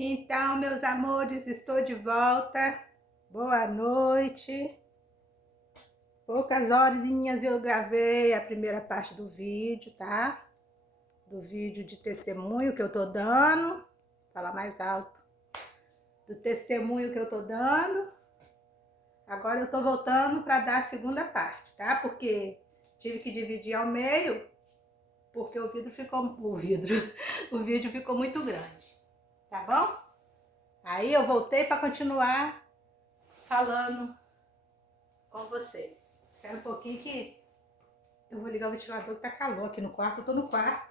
Então, meus amores, estou de volta. Boa noite. Poucas horinhas eu gravei a primeira parte do vídeo, tá? Do vídeo de testemunho que eu tô dando. Fala mais alto. Do testemunho que eu tô dando. Agora eu tô voltando para dar a segunda parte, tá? Porque tive que dividir ao meio, porque o vídeo ficou muito grande, tá bom? Aí eu voltei para continuar falando com vocês. Espera um pouquinho que eu vou ligar o ventilador que tá calor aqui no quarto. Eu tô no quarto.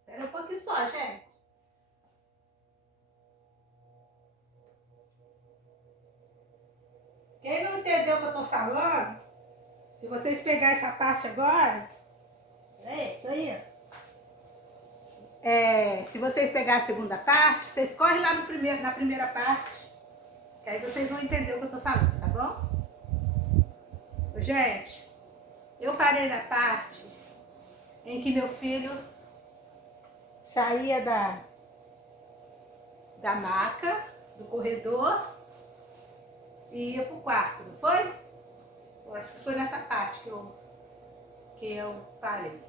Espera um pouquinho só, gente. Quem não entendeu o que eu tô falando, se vocês pegarem essa parte agora, isso aí. Se vocês pegarem a segunda parte, vocês correm lá na primeira parte, que aí vocês vão entender o que eu tô falando, tá bom? Gente, eu parei na parte em que meu filho saía da maca, do corredor, e ia pro quarto, não foi? Eu acho que foi nessa parte que eu parei.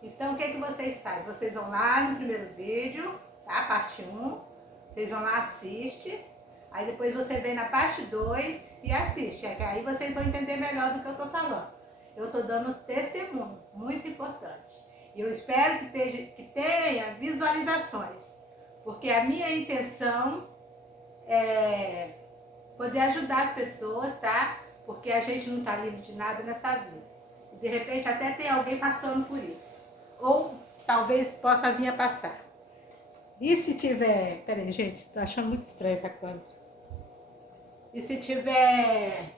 Então, o que vocês fazem? Vocês vão lá no primeiro vídeo, tá? Parte 1. Vocês vão lá, assiste. Aí depois você vem na parte 2 e assiste. Aí vocês vão entender melhor do que eu tô falando. Eu tô dando testemunho, muito importante. E eu espero que tenha visualizações. Porque a minha intenção é poder ajudar as pessoas, tá? Porque a gente não tá livre de nada nessa vida. E de repente até tem alguém passando por isso. Ou talvez possa vir a passar. E se tiver... Peraí, gente, tô achando muito estranho essa câmera. E se tiver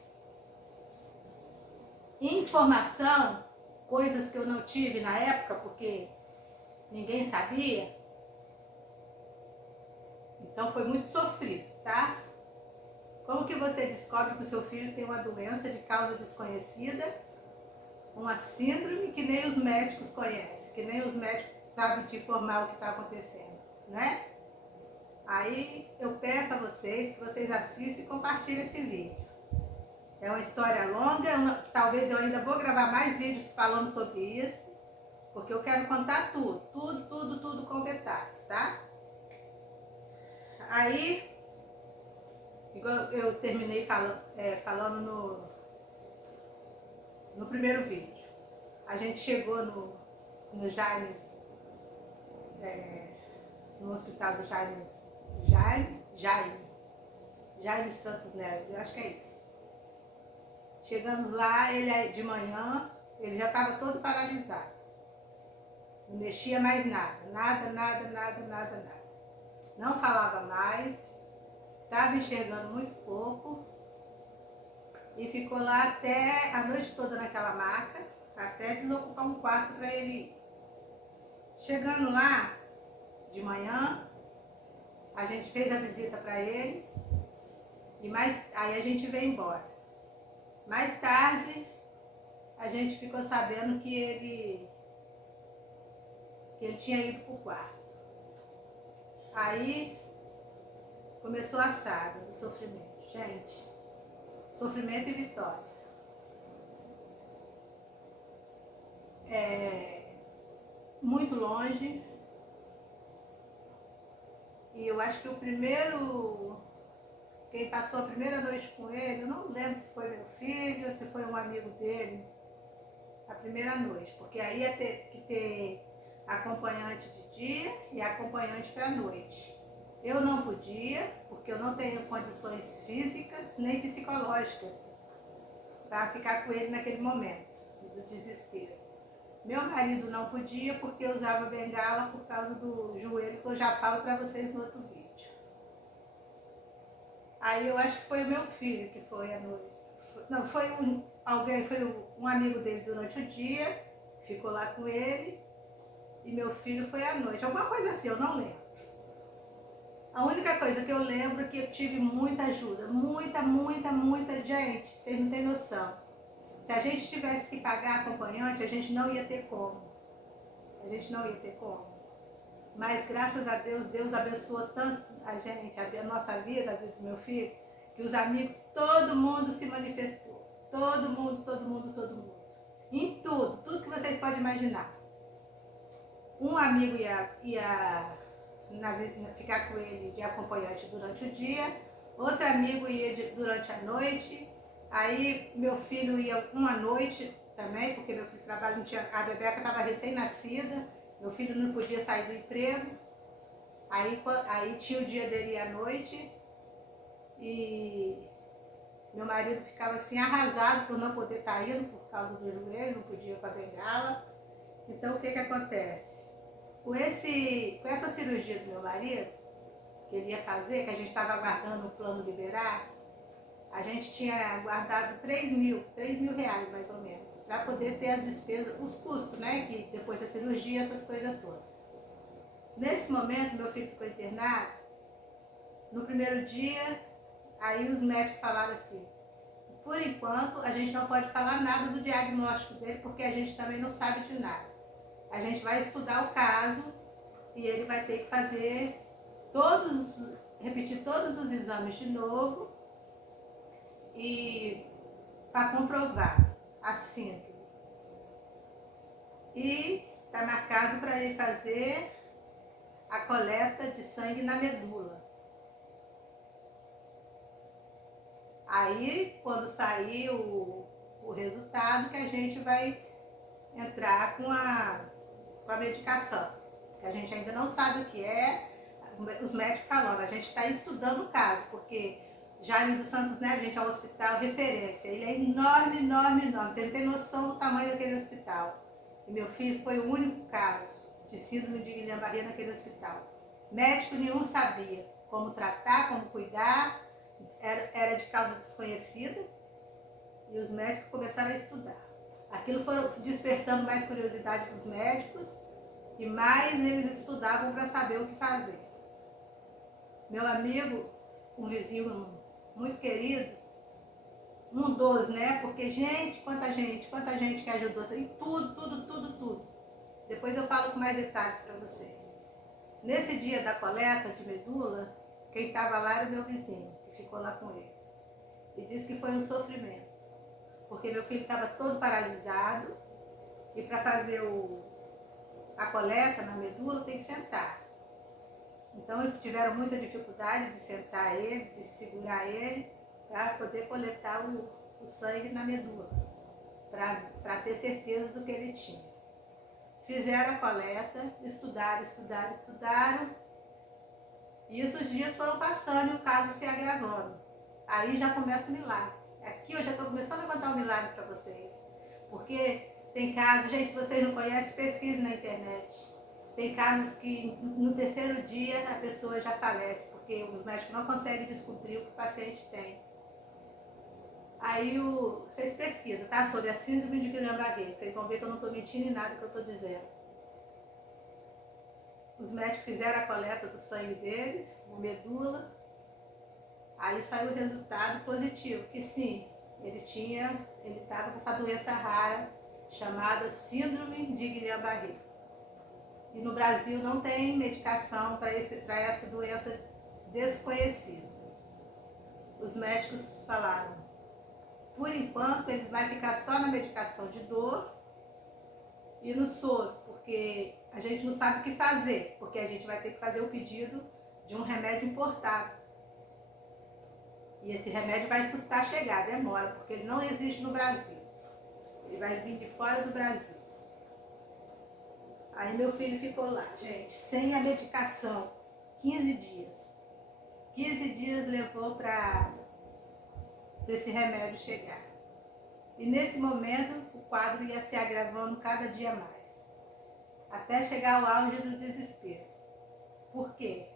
informação, coisas que eu não tive na época, porque ninguém sabia, então foi muito sofrido, tá? Como que você descobre que o seu filho tem uma doença de causa desconhecida, uma síndrome que nem os médicos conhecem, que nem os médicos sabem te informar o que está acontecendo, né? Aí eu peço a vocês que vocês assistam e compartilhem esse vídeo. É uma história longa, talvez eu ainda vou gravar mais vídeos falando sobre isso, porque eu quero contar tudo com detalhes, tá? Aí, igual eu terminei falando no primeiro vídeo, a gente chegou no Jaimes, no hospital do Jaime Santos Neves, eu acho que é isso. Chegamos lá, ele de manhã, ele já estava todo paralisado. Não mexia mais nada. Não falava mais, estava enxergando muito pouco e ficou lá até a noite toda naquela maca, até desocupar um quarto para ele ir. Chegando lá, de manhã, a gente fez a visita para ele e aí a gente veio embora. Mais tarde, a gente ficou sabendo que ele tinha ido para o quarto. Aí começou a saga do sofrimento. Gente, sofrimento e vitória. Muito longe. E eu acho que quem passou a primeira noite com ele, eu não lembro se foi meu filho ou se foi um amigo dele, a primeira noite, porque aí ia ter que ter acompanhante de dia e acompanhante para noite. Eu não podia, porque eu não tenho condições físicas nem psicológicas para ficar com ele naquele momento do desespero. Meu marido não podia porque eu usava bengala por causa do joelho, que eu já falo para vocês no outro vídeo. Aí eu acho que foi o meu filho que foi à noite. Não, foi um amigo dele durante o dia, ficou lá com ele, e meu filho foi à noite. Alguma coisa assim, eu não lembro. A única coisa que eu lembro é que eu tive muita ajuda, muita, gente, vocês não têm noção. Se a gente tivesse que pagar acompanhante, a gente não ia ter como. Mas graças a Deus, Deus abençoou tanto a gente, a nossa vida, a vida do meu filho, que os amigos, todo mundo se manifestou. Todo mundo, todo mundo, todo mundo. Em tudo, tudo que vocês podem imaginar. Um amigo ia ficar com ele de acompanhante durante o dia, outro amigo ia durante a noite, aí meu filho ia uma noite também, porque meu filho trabalha, não tinha, a Bebeca estava recém-nascida, meu filho não podia sair do emprego, aí tinha o dia dele à noite, e meu marido ficava assim arrasado por não poder estar indo por causa do joelho, não podia ir com a bengala. Então o que acontece? Com essa cirurgia do meu marido, que ele ia fazer, que a gente estava aguardando o plano liberar, a gente tinha guardado 3 mil reais mais ou menos, para poder ter as despesas, os custos, né? Que depois da cirurgia, essas coisas todas. Nesse momento, meu filho ficou internado. No primeiro dia, aí os médicos falaram assim: por enquanto, a gente não pode falar nada do diagnóstico dele, porque a gente também não sabe de nada. A gente vai estudar o caso e ele vai ter que fazer repetir todos os exames de novo e para comprovar a síndrome. E está marcado para ele fazer a coleta de sangue na medula. Aí, quando sair o resultado, que a gente vai entrar com a medicação, que a gente ainda não sabe o que é. Os médicos falando, a gente está estudando o caso, porque Jaime dos Santos Neto, gente, é um hospital referência, ele é enorme, enorme, enorme, você não tem noção do tamanho daquele hospital. E meu filho foi o único caso de síndrome de Guillain-Barré naquele hospital. Médico nenhum sabia como tratar, como cuidar, era de causa desconhecida, e os médicos começaram a estudar. Aquilo foi despertando mais curiosidade dos médicos, e mais eles estudavam para saber o que fazer. Meu amigo, um vizinho muito querido, um dos, né? Porque, gente quanta gente que ajudou, em tudo, tudo, tudo, tudo. Depois eu falo com mais detalhes para vocês. Nesse dia da coleta de medula, quem estava lá era o meu vizinho, que ficou lá com ele. E disse que foi um sofrimento, porque meu filho estava todo paralisado, e para fazer a coleta na medula tem que sentar. Então eles tiveram muita dificuldade de sentar ele, de segurar ele, para poder coletar o sangue na medula, para ter certeza do que ele tinha. Fizeram a coleta, estudaram, e esses dias foram passando e o caso se agravando. Aí já começa o milagre. Aqui eu já estou começando a contar um milagre para vocês, porque tem casos, gente, se vocês não conhecem, pesquise na internet. Tem casos que no terceiro dia a pessoa já falece, porque os médicos não conseguem descobrir o que o paciente tem. Aí vocês pesquisam, tá? Sobre a síndrome de Guillain-Barré. Vocês vão ver que eu não estou mentindo em nada que eu estou dizendo. Os médicos fizeram a coleta do sangue dele, na medula. Aí saiu o resultado positivo, que sim, ele estava com essa doença rara chamada síndrome de Guillain-Barré. E no Brasil não tem medicação para essa doença desconhecida. Os médicos falaram, por enquanto ele vai ficar só na medicação de dor e no soro, porque a gente não sabe o que fazer, porque a gente vai ter que fazer o pedido de um remédio importado. E esse remédio vai custar chegar, demora, porque ele não existe no Brasil. Ele vai vir de fora do Brasil. Aí meu filho ficou lá, gente, sem a medicação, 15 dias. 15 dias levou para esse remédio chegar. E nesse momento o quadro ia se agravando cada dia mais, até chegar ao auge do desespero. Por quê?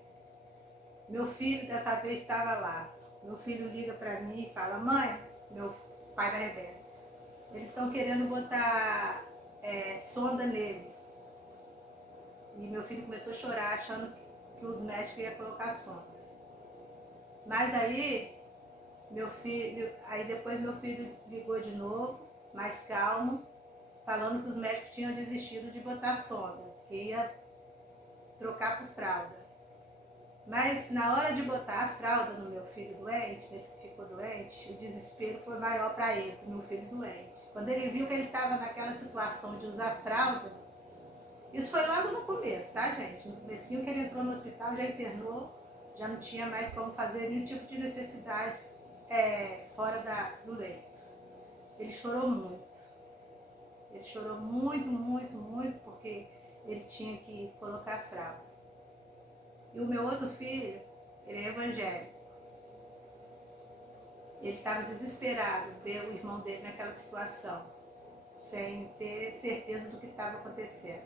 Meu filho dessa vez estava lá. Meu filho liga para mim e fala, mãe, meu pai da Rebeca, eles estão querendo botar sonda nele. E meu filho começou a chorar, achando que o médico ia colocar sonda. Mas aí depois meu filho ligou de novo, mais calmo, falando que os médicos tinham desistido de botar sonda, que ia trocar Mas na hora de botar a fralda no meu filho doente, nesse que ficou doente, o desespero foi maior para ele, para o meu filho doente. Quando ele viu que ele estava naquela situação de usar fralda, isso foi logo no começo, tá, gente? No comecinho que ele entrou no hospital, já internou, já não tinha mais como fazer nenhum tipo de necessidade fora do leito. Ele chorou muito. Ele chorou muito, muito, muito, porque ele tinha que colocar fralda. E o meu outro filho, ele é evangélico. Ele estava desesperado ver o irmão dele naquela situação, sem ter certeza do que estava acontecendo.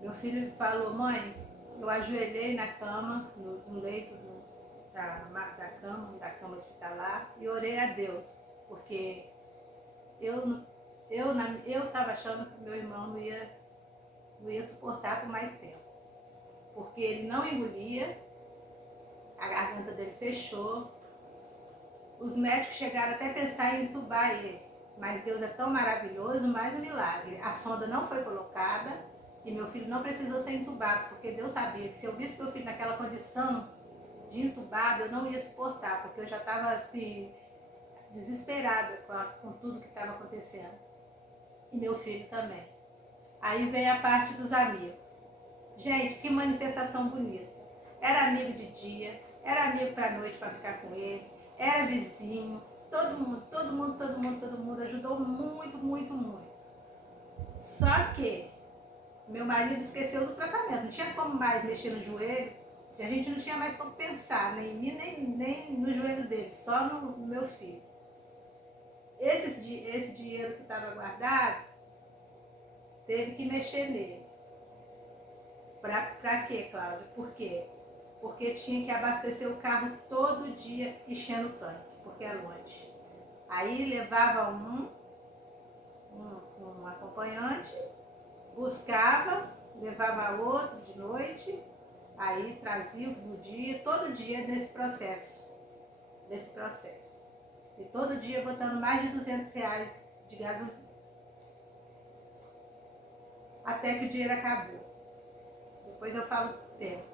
Meu filho falou: mãe, eu ajoelhei na cama, no leito da cama hospitalar, e orei a Deus, porque eu estava achando que meu irmão não ia suportar por mais tempo. Porque ele não engolia, a garganta dele fechou. Os médicos chegaram até a pensar em entubar ele, mas Deus é tão maravilhoso, mais um milagre. A sonda não foi colocada e meu filho não precisou ser entubado, porque Deus sabia que se eu visse meu filho naquela condição de entubado, eu não ia suportar, porque eu já estava assim, desesperada com tudo que estava acontecendo. E meu filho também. Aí vem a parte dos amigos. Gente, que manifestação bonita. Era amigo de dia, era amigo para noite para ficar com ele, era vizinho, todo mundo ajudou muito, muito, muito. Só que meu marido esqueceu do tratamento, não tinha como mais mexer no joelho, a gente não tinha mais como pensar, nem em mim, nem no joelho dele, só no meu filho. Esse dinheiro que estava guardado, teve que mexer nele. Pra quê, Cláudia? Por quê? Porque tinha que abastecer o carro todo dia enchendo o tanque, porque é longe. Aí levava um acompanhante, buscava, levava outro de noite, aí trazia no dia, todo dia nesse processo. E todo dia botando mais de R$200 de gasolina. Até que o dinheiro acabou. Depois eu falo o tempo.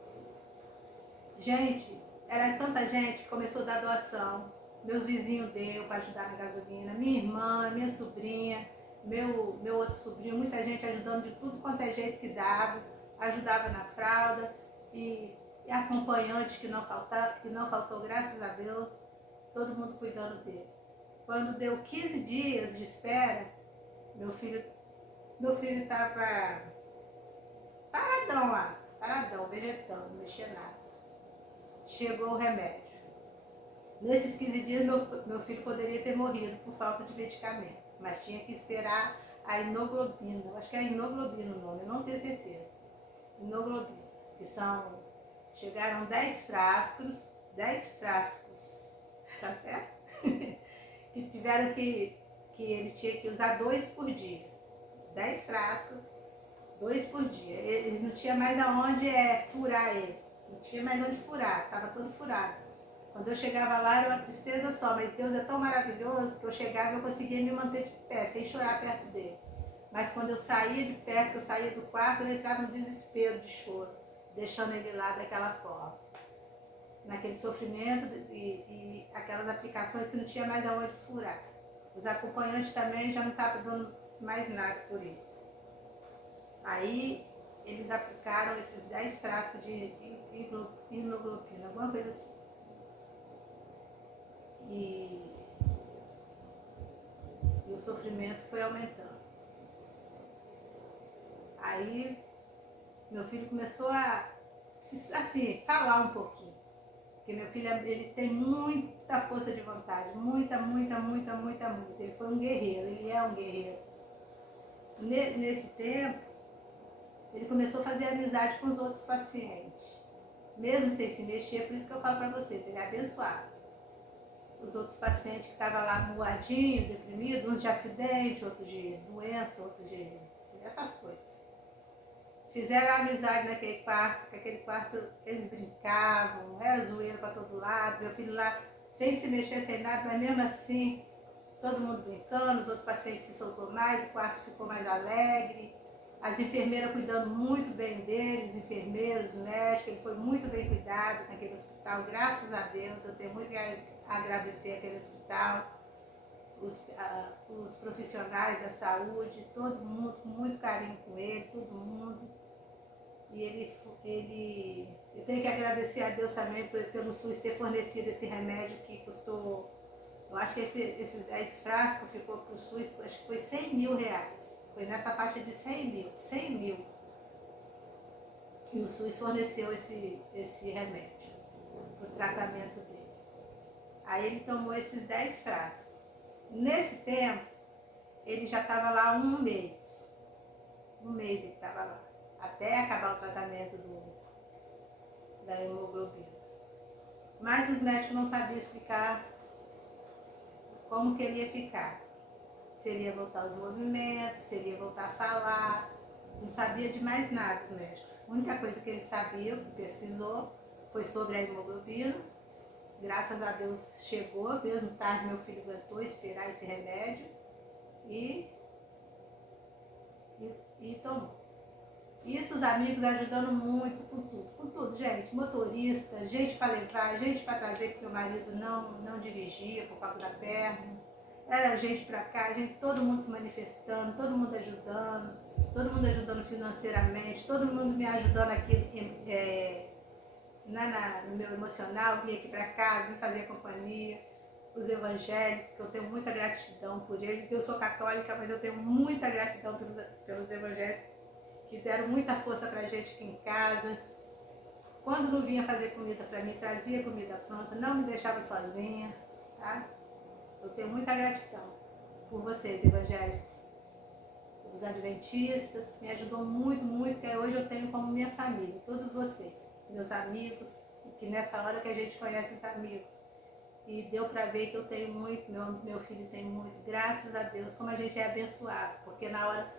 Gente, era tanta gente que começou a dar doação. Meus vizinhos deu para ajudar na gasolina. Minha irmã, minha sobrinha, meu outro sobrinho, muita gente ajudando de tudo quanto é jeito que dava. Ajudava na fralda e acompanhante que não faltou, graças a Deus. Todo mundo cuidando dele. Quando deu 15 dias de espera, meu filho estava paradão lá, paradão, vegetando, não mexia nada. Chegou o remédio. Nesses 15 dias, meu filho poderia ter morrido por falta de medicamento, mas tinha que esperar a imoglobina. Acho que é imoglobina o nome, eu não tenho certeza. Imoglobina, que chegaram 10 frascos, tá certo? Que tiveram que ele tinha que usar 2 por dia. 10 frascos, 2 por dia. Ele não tinha mais aonde furar ele. Não tinha mais onde furar, estava todo furado. Quando eu chegava lá era uma tristeza só, mas Deus é tão maravilhoso que eu chegava e eu conseguia me manter de pé, sem chorar perto dele. Mas quando eu saía de perto, eu saía do quarto, eu entrava no desespero de choro, deixando ele lá daquela forma. Naquele sofrimento e aquelas aplicações que não tinha mais aonde furar. Os acompanhantes também já não estavam dando mais nada por ele. Aí eles aplicaram esses 10 frascos de imoglobina, alguma coisa assim. E o sofrimento foi aumentando. Aí meu filho começou a assim, falar um pouquinho. Porque meu filho ele tem muita força de vontade, muita. Ele foi um guerreiro, ele é um guerreiro. Nesse tempo, ele começou a fazer amizade com os outros pacientes. Mesmo sem se mexer, por isso que eu falo para vocês, ele é abençoado. Os outros pacientes que estavam lá moadinhos, deprimidos, uns de acidente, outros de doença, outros de essas coisas. Fizeram amizade naquele quarto, que aquele quarto eles brincavam, era zoeira para todo lado, meu filho lá sem se mexer, sem nada, mas mesmo assim, todo mundo brincando, os outros pacientes se soltou mais, o quarto ficou mais alegre. as enfermeiras cuidando muito bem dele, os enfermeiros, os médicos, ele foi muito bem cuidado naquele hospital, graças a Deus, eu tenho muito a agradecer aquele hospital, os profissionais da saúde, todo mundo com muito carinho com ele, todo mundo. E eu tenho que agradecer a Deus também pelo SUS ter fornecido esse remédio que custou, eu acho que esses 10 frascos ficou para o SUS, acho que foi 100 mil reais. Foi nessa faixa de 100 mil. E o SUS forneceu esse remédio para o tratamento dele. Aí ele tomou esses 10 frascos. Nesse tempo, ele já estava lá um mês. Um mês ele estava lá. Até acabar o tratamento da hemoglobina. Mas os médicos não sabiam explicar como que ele ia ficar. Se ele ia voltar aos movimentos, se ele ia voltar a falar. Não sabia de mais nada os médicos. A única coisa que ele sabia, que pesquisou, foi sobre a hemoglobina. Graças a Deus chegou, mesmo tarde meu filho aguentou esperar esse remédio e tomou. Isso os amigos ajudando muito com tudo, gente. Motorista, gente para levar, gente para trazer, porque o marido não dirigia por causa da perna. Era gente para cá, gente, todo mundo se manifestando, todo mundo ajudando financeiramente, todo mundo me ajudando aqui no meu emocional, vir aqui para casa, me fazer companhia. Os evangélicos, que eu tenho muita gratidão por eles. Eu sou católica, mas eu tenho muita gratidão pelos evangélicos, que deram muita força pra gente aqui em casa. Quando não vinha fazer comida para mim, trazia comida pronta, não me deixava sozinha, tá? Eu tenho muita gratidão por vocês, evangélicos, os adventistas, que me ajudou muito, muito, que hoje eu tenho como minha família, todos vocês, meus amigos, que nessa hora que a gente conhece os amigos. E deu para ver que eu tenho muito, meu filho tem muito, graças a Deus, como a gente é abençoado, porque na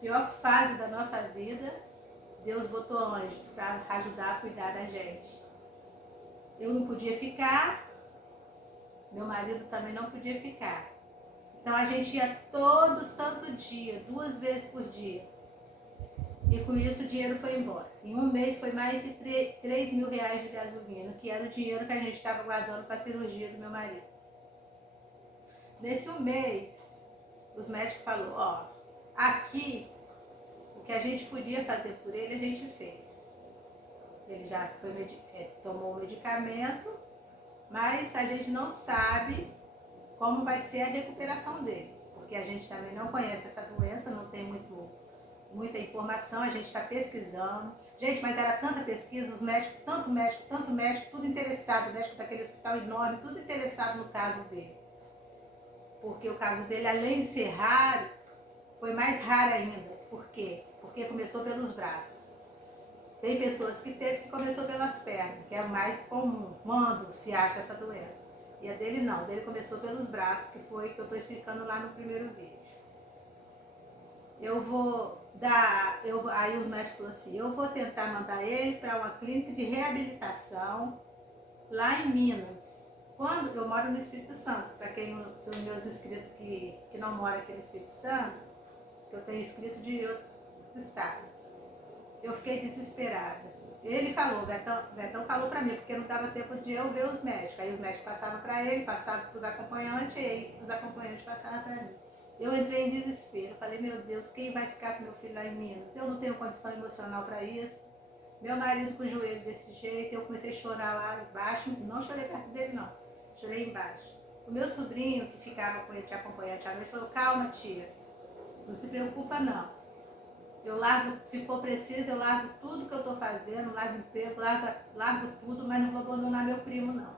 pior fase da nossa vida, Deus botou anjos para ajudar a cuidar da gente. Eu não podia ficar, meu marido também não podia ficar. Então a gente ia todo santo dia, 2 vezes por dia. E com isso o dinheiro foi embora. Em um mês foi mais de 3 mil reais de gasolina, que era o dinheiro que a gente estava guardando para a cirurgia do meu marido. Nesse um mês, os médicos falaram, ó, aqui, o que a gente podia fazer por ele, a gente fez. Ele já tomou o medicamento, mas a gente não sabe como vai ser a recuperação dele, porque a gente também não conhece essa doença, não tem muita informação, a gente está pesquisando. Gente, mas era tanta pesquisa, os médicos, tanto médico, tudo interessado, o médico daquele hospital enorme, tudo interessado no caso dele. Porque o caso dele, além de ser raro, foi mais raro ainda. Por quê? Porque começou pelos braços. Tem pessoas que teve que começou pelas pernas, que é o mais comum, quando se acha essa doença. E a dele não, dele começou pelos braços, que foi que eu estou explicando lá no primeiro vídeo. Aí os médicos falaram assim, eu vou tentar mandar ele para uma clínica de reabilitação lá em Minas. Quando eu moro no Espírito Santo, para quem são meus inscritos que não moram aqui no Espírito Santo, que eu tenho inscrito de outros estados. Eu fiquei desesperada. Ele falou, Betão falou para mim, porque não dava tempo de eu ver os médicos. Aí os médicos passavam para ele, passavam para os acompanhantes, e aí os acompanhantes passavam para mim. Eu entrei em desespero, falei, meu Deus, quem vai ficar com meu filho lá em Minas? Eu não tenho condição emocional para isso. Meu marido com o joelho desse jeito, eu comecei a chorar lá embaixo, não chorei perto dele não, chorei embaixo. O meu sobrinho, que ficava com ele de acompanhante à noite, falou, calma tia, não se preocupa não. Eu largo, se for preciso, eu largo tudo que eu estou fazendo, largo emprego, largo tudo, mas não vou abandonar meu primo não.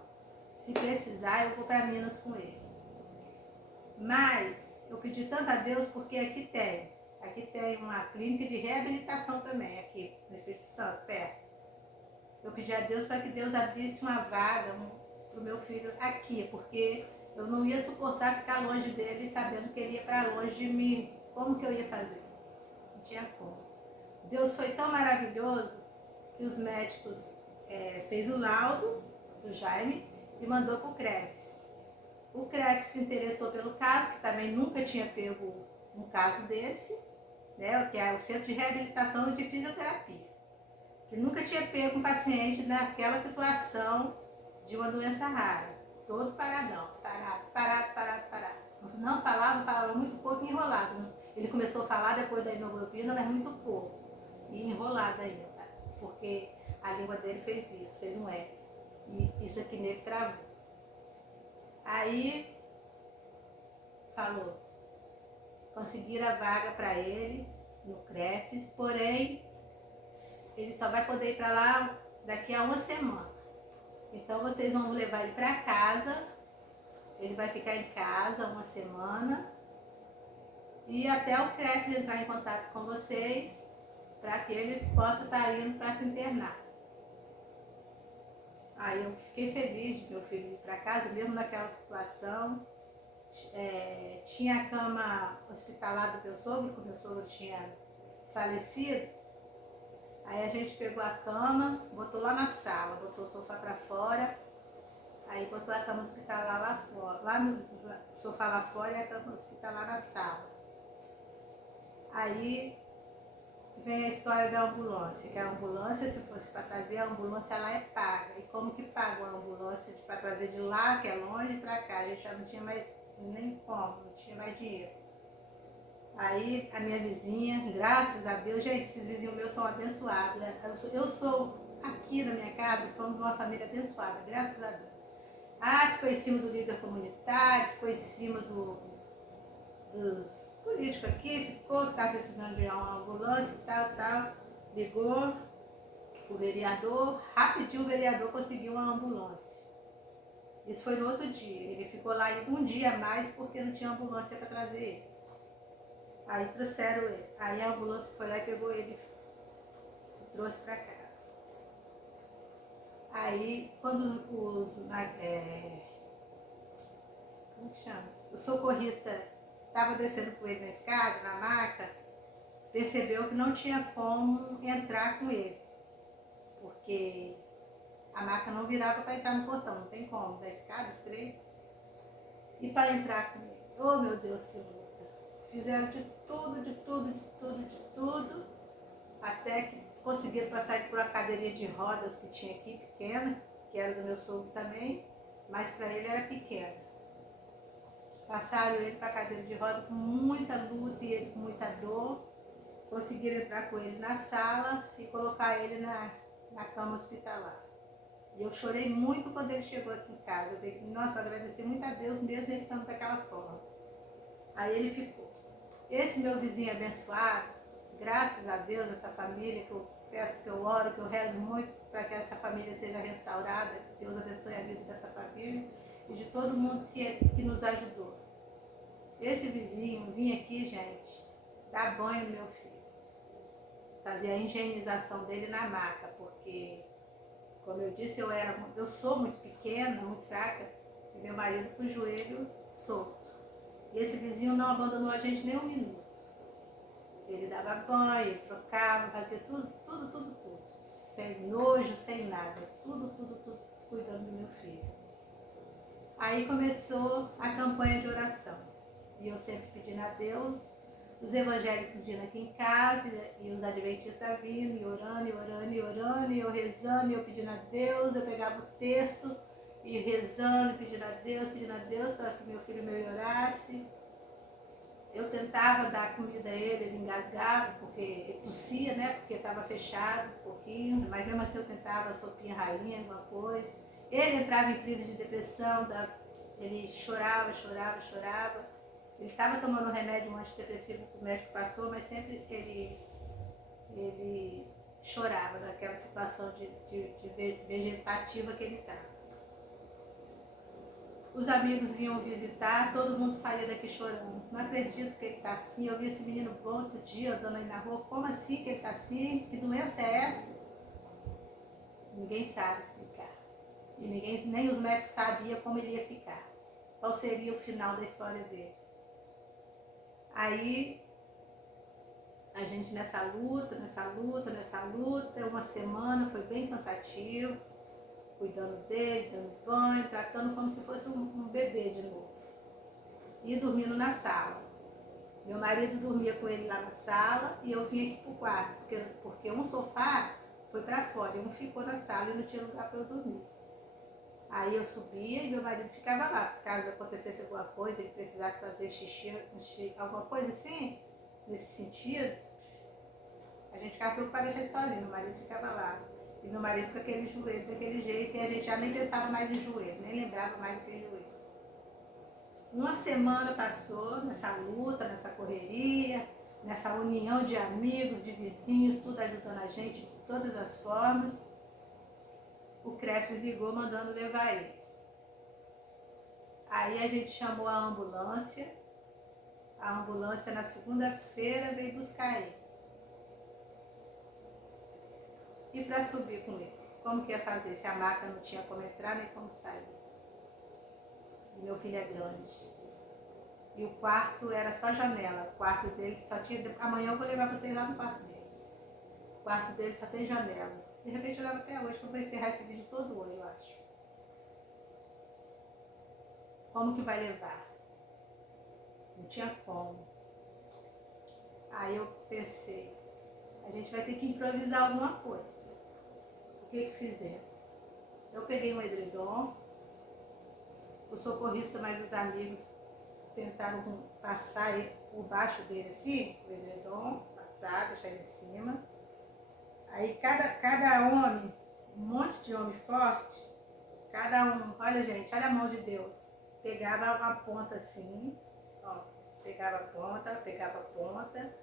Se precisar, eu vou para Minas com ele. Mas eu pedi tanto a Deus porque aqui tem uma clínica de reabilitação também, aqui no Espírito Santo, perto. Eu pedi a Deus para que Deus abrisse uma vaga para o meu filho aqui, porque eu não ia suportar ficar longe dele, sabendo que ele ia para longe de mim. Como que eu ia fazer? Não tinha como. Deus foi tão maravilhoso que os médicos fez o laudo do Jaime e mandou para o CREFS. O CREFS se interessou pelo caso, que também nunca tinha pego um caso desse, né, que é o Centro de Reabilitação de Fisioterapia, que nunca tinha pego um paciente naquela situação de uma doença rara, todo paradão, parado. Não falava, falava muito pouco e enrolado. Ele começou a falar depois da hemoglobina, mas muito pouco, e enrolado ainda, porque a língua dele fez isso, fez um R, e isso aqui nele travou. Aí falou, conseguiram a vaga para ele no CREFES, porém ele só vai poder ir para lá daqui a uma semana. Então vocês vão levar ele para casa, ele vai ficar em casa uma semana e até o CREFES entrar em contato com vocês para que ele possa estar indo para se internar. Aí eu fiquei feliz de meu filho ir para casa, mesmo naquela situação. Tinha a cama hospitalar do meu sogro, que o meu sogro tinha falecido. Aí a gente pegou a cama, botou lá na sala, botou o sofá para fora, aí botou a cama hospitalar lá fora, lá no sofá lá fora e a cama hospitalar na sala. Aí vem a história da ambulância, que a ambulância, se fosse para trazer, a ambulância lá é paga. E como que paga a ambulância para trazer de lá, que é longe, para cá? A gente já não tinha mais nem como, não tinha mais dinheiro. Aí a minha vizinha, graças a Deus, gente, esses vizinhos meus são abençoados. Eu sou aqui na minha casa, somos uma família abençoada, graças a Deus. Ficou em cima do líder comunitário, ficou em cima dos políticos aqui, ficou, que estava precisando de uma ambulância e tal. Ligou o vereador, rapidinho o vereador conseguiu uma ambulância. Isso foi no outro dia, ele ficou lá um dia a mais porque não tinha ambulância para trazer ele. Aí trouxeram ele, aí a ambulância foi lá e pegou ele e trouxe para casa. Aí quando como que chama? O socorrista estava descendo com ele na escada, na maca, percebeu que não tinha como entrar com ele, porque a maca não virava para entrar no portão, não tem como, da escada estreita. E para entrar com ele, oh meu Deus, que luta. Fizeram de tudo, até que conseguiram passar por uma cadeirinha de rodas que tinha aqui, pequena, que era do meu sogro também, mas para ele era pequena. Passaram ele para a cadeira de roda com muita luta e ele com muita dor. Conseguiram entrar com ele na sala e colocar ele na cama hospitalar. E eu chorei muito quando ele chegou aqui em casa. Nossa, eu agradeci muito a Deus mesmo ele ficando daquela forma. Aí ele ficou. Esse meu vizinho abençoado, graças a Deus, essa família, que eu peço, que eu oro, que eu rezo muito para que essa família seja restaurada, que Deus abençoe a vida dessa família e de todo mundo que nos ajudou. Esse vizinho vinha aqui, gente, dar banho no meu filho, fazer a higienização dele na maca, porque, como eu disse, eu sou muito pequena, muito fraca, e meu marido com o joelho solto. E esse vizinho não abandonou a gente nem um minuto. Ele dava banho, ele trocava, fazia tudo, sem nojo, sem nada, tudo, cuidando do meu filho. Aí começou a campanha de oração, e eu sempre pedindo a Deus, os evangélicos vindo aqui em casa, e os adventistas vindo, e orando, e eu rezando, e eu pedindo a Deus, eu pegava o terço, e rezando, pedindo a Deus para que meu filho melhorasse. Eu tentava dar comida a ele, ele engasgava, porque ele tossia, né? Porque estava fechado um pouquinho, mas mesmo assim eu tentava sopinha rainha, alguma coisa. Ele entrava em crise de depressão, ele chorava. Ele estava tomando um remédio, um antidepressivo que o médico passou, mas sempre ele chorava naquela situação de vegetativa que ele estava. Os amigos vinham visitar, todo mundo saía daqui chorando. Não acredito que ele está assim. Eu vi esse menino bom outro dia andando aí na rua. Como assim que ele está assim? Que doença é essa? Ninguém sabe explicar. E nem os médicos sabiam como ele ia ficar. Qual seria o final da história dele. Aí, a gente nessa luta, uma semana foi bem cansativo. Cuidando dele, dando banho, tratando como se fosse um bebê de novo. E dormindo na sala. Meu marido dormia com ele lá na sala e eu vinha aqui pro quarto, porque um sofá foi para fora e um ficou na sala e não tinha lugar para eu dormir. Aí eu subia e meu marido ficava lá. Se caso acontecesse alguma coisa, ele precisasse fazer xixi, alguma coisa assim, nesse sentido, a gente ficava preocupada de deixar ele sozinho. Meu marido ficava lá. E meu marido com aquele joelho daquele jeito, e a gente já nem pensava mais em joelho, nem lembrava mais daquele joelho. Uma semana passou nessa luta, nessa correria, nessa união de amigos, de vizinhos, tudo ajudando a gente de todas as formas. O CREF ligou mandando levar ele. Aí a gente chamou a ambulância na segunda-feira veio buscar ele. E para subir com ele? Como que ia fazer se a maca não tinha como entrar nem como sair? E meu filho é grande. E o quarto era só janela. O quarto dele só tinha... Amanhã eu vou levar vocês lá no quarto dele. O quarto dele só tem janela. De repente eu levo até hoje, que eu vou encerrar esse vídeo todo hoje, eu acho. Como que vai levar? Não tinha como. Aí eu pensei, a gente vai ter que improvisar alguma coisa. O que fizemos? Eu peguei um edredom, o socorrista mais os amigos tentaram passar por baixo dele assim, o edredom, passar, deixar ele em cima. Aí cada homem, um monte de homem forte, cada um, olha gente, olha a mão de Deus, pegava uma ponta assim, ó, pegava a ponta,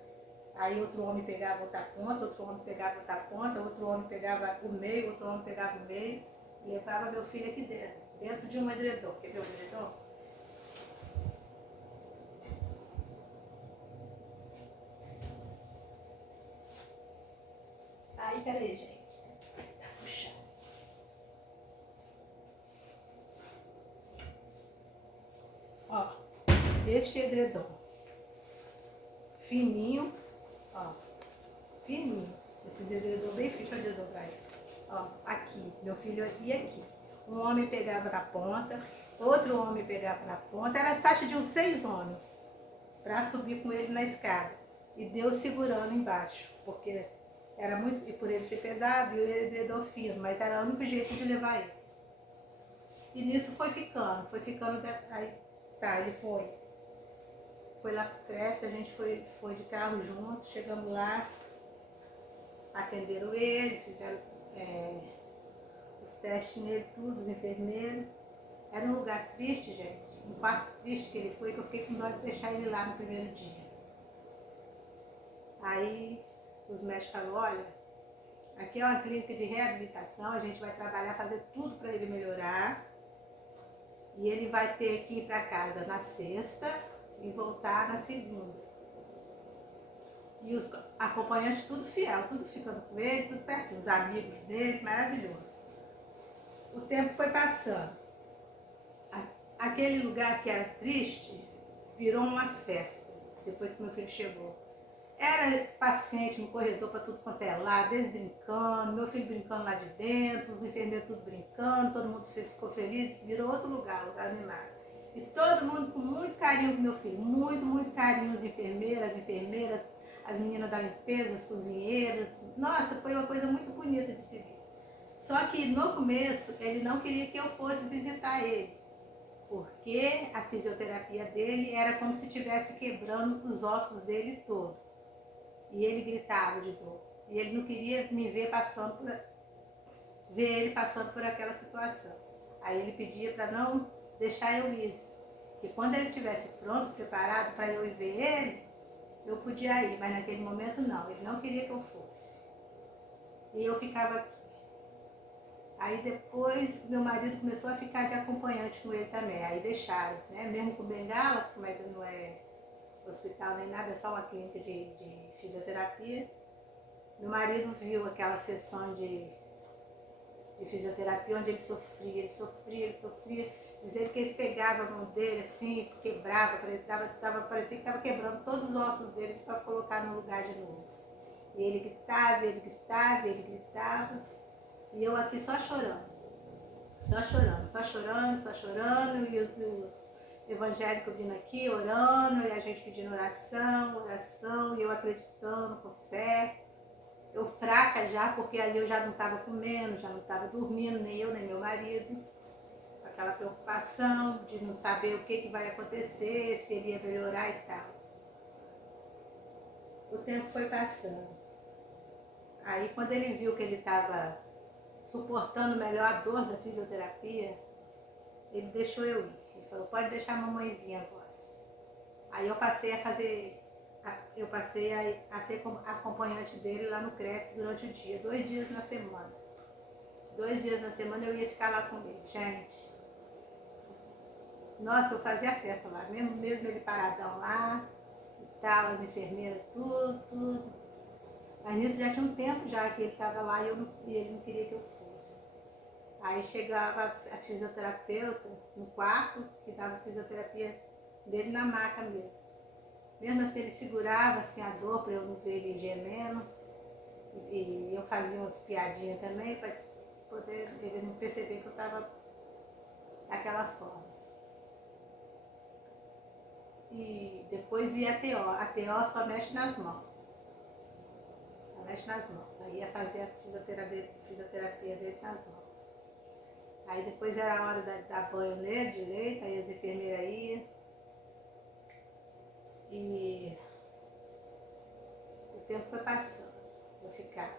aí outro homem pegava outra ponta, outro homem pegava outra ponta, outro homem pegava o meio, outro homem pegava o meio, e levava meu filho aqui dentro de um edredom. Quer ver o edredom? Aí, peraí, gente. Tá puxando. Ó, este edredom. Fininho, ó. Fininho. Esse edredom bem fininho, deixa eu desdobrar ele. Ó, aqui. Meu filho ia aqui. Um homem pegava na ponta, outro homem pegava na ponta. Era faixa de uns 6 homens para subir com ele na escada. E Deus segurando embaixo, porque era muito, e por ele ser pesado, e o edredom fino, mas era o único jeito de levar ele. E nisso foi ficando, aí tá, ele foi lá pro CREF, a gente foi de carro junto, chegamos lá, atenderam ele, fizeram os testes nele, tudo, os enfermeiros. Era um lugar triste, gente, um quarto triste que ele foi, que eu fiquei com dó de deixar ele lá no primeiro dia. Aí os médicos falaram, olha, aqui é uma clínica de reabilitação, a gente vai trabalhar, fazer tudo para ele melhorar. E ele vai ter que ir para casa na sexta e voltar na segunda. E os acompanhantes tudo fiel, tudo ficando com ele, tudo certinho. Os amigos dele, maravilhoso. O tempo foi passando. Aquele lugar que era triste virou uma festa, depois que meu filho chegou. Era paciente no corredor para tudo quanto é lado, desde brincando, meu filho brincando lá de dentro, os enfermeiros tudo brincando, todo mundo ficou feliz, virou outro lugar animado. E todo mundo com muito carinho com meu filho, muito carinho, as enfermeiras, as meninas da limpeza, as cozinheiras. Nossa, foi uma coisa muito bonita de se ver. Só que no começo ele não queria que eu fosse visitar ele, porque a fisioterapia dele era como se estivesse quebrando os ossos dele todo. E ele gritava de dor. E ele não queria me ver ele passando por aquela situação. Aí ele pedia para não deixar eu ir. Que quando ele estivesse pronto, preparado para eu ir ver ele, eu podia ir. Mas naquele momento não. Ele não queria que eu fosse. E eu ficava aqui. Aí depois meu marido começou a ficar de acompanhante com ele também. Aí deixaram, né? Mesmo com bengala, mas não é hospital nem nada, é só uma clínica de fisioterapia. Meu marido viu aquela sessão de fisioterapia onde ele sofria. Dizendo que ele pegava a mão dele assim, quebrava, parecia que estava quebrando todos os ossos dele para colocar no lugar de novo. E ele gritava. E eu aqui só chorando, evangélico vindo aqui, orando, e a gente pedindo oração, e eu acreditando, com fé. Eu fraca já, porque ali eu já não estava comendo, já não estava dormindo, nem eu, nem meu marido. Aquela preocupação de não saber o que vai acontecer, se ele ia melhorar e tal. O tempo foi passando. Aí quando ele viu que ele estava suportando melhor a dor da fisioterapia, ele deixou eu ir. Ele falou, pode deixar a mamãe vir agora. Aí eu passei a ser acompanhante dele lá no CREF durante o dia, 2 dias na semana. 2 dias na semana eu ia ficar lá com ele. Gente, nossa, eu fazia festa lá, mesmo ele paradão lá e tal, as enfermeiras, tudo. Mas nisso já tinha um tempo já que ele estava lá e ele não queria que eu fosse. Aí chegava a fisioterapeuta no quarto, que dava a fisioterapia dele na maca mesmo. Mesmo assim ele segurava assim, a dor para eu não ver ele gemendo. E eu fazia umas piadinhas também para poder ele não perceber que eu estava daquela forma. E depois ia a TO. A TO só mexe nas mãos. Só mexe nas mãos. Aí ia fazer a fisioterapia dele nas mãos. Aí depois era a hora de dar banho nele direito, aí as enfermeiras iam. E o tempo foi passando. Eu ficava.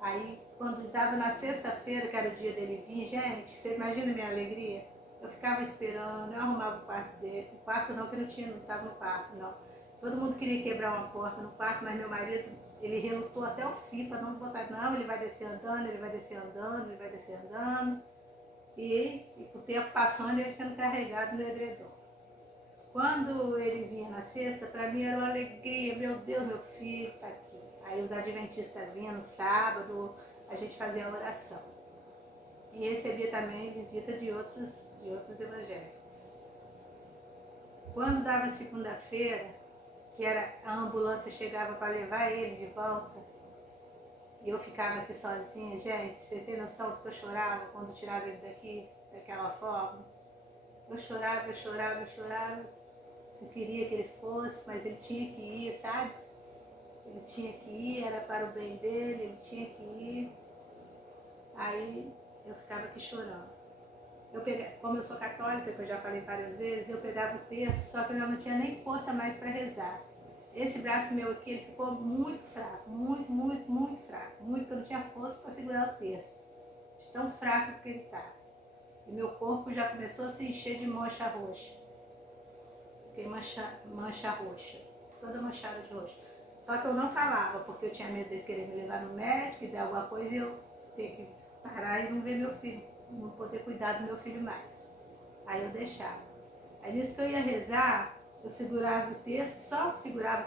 Aí quando estava na sexta-feira, que era o dia dele vir, gente, você imagina a minha alegria? Eu ficava esperando, eu arrumava o quarto dele. O quarto não, que não estava no quarto, não. Todo mundo queria quebrar uma porta no quarto, mas meu marido, ele relutou até o fim para não botar, não, ele vai descer andando, ele vai descer andando, ele vai descer andando. E o tempo passando, ele sendo carregado no edredom. Quando ele vinha na sexta, para mim era uma alegria, meu Deus, meu filho está aqui. Aí os adventistas vinham no sábado, a gente fazia a oração. E recebia também visita de outros evangélicos. Quando dava segunda-feira, que era a ambulância chegava para levar ele de volta, e eu ficava aqui sozinha, gente, vocês têm noção do que eu chorava quando tirava ele daqui, daquela forma? Eu chorava. Eu queria que ele fosse, mas ele tinha que ir, sabe? Ele tinha que ir, era para o bem dele, ele tinha que ir. Aí eu ficava aqui chorando. Como eu sou católica, que eu já falei várias vezes, eu pegava o terço, só que eu não tinha nem força mais para rezar. Esse braço meu aqui, ele ficou muito fraco, muito fraco. Muito, que eu não tinha força para segurar o terço. De tão fraco que ele estava. E meu corpo já começou a se encher de mancha roxa. Fiquei mancha roxa, toda manchada de roxo. Só que eu não falava, porque eu tinha medo deles querer me levar no médico e dar alguma coisa e eu ter que parar e não ver meu filho, não poder cuidar do meu filho mais. Aí eu deixava. Aí nisso que eu ia rezar, eu segurava o terço, só segurava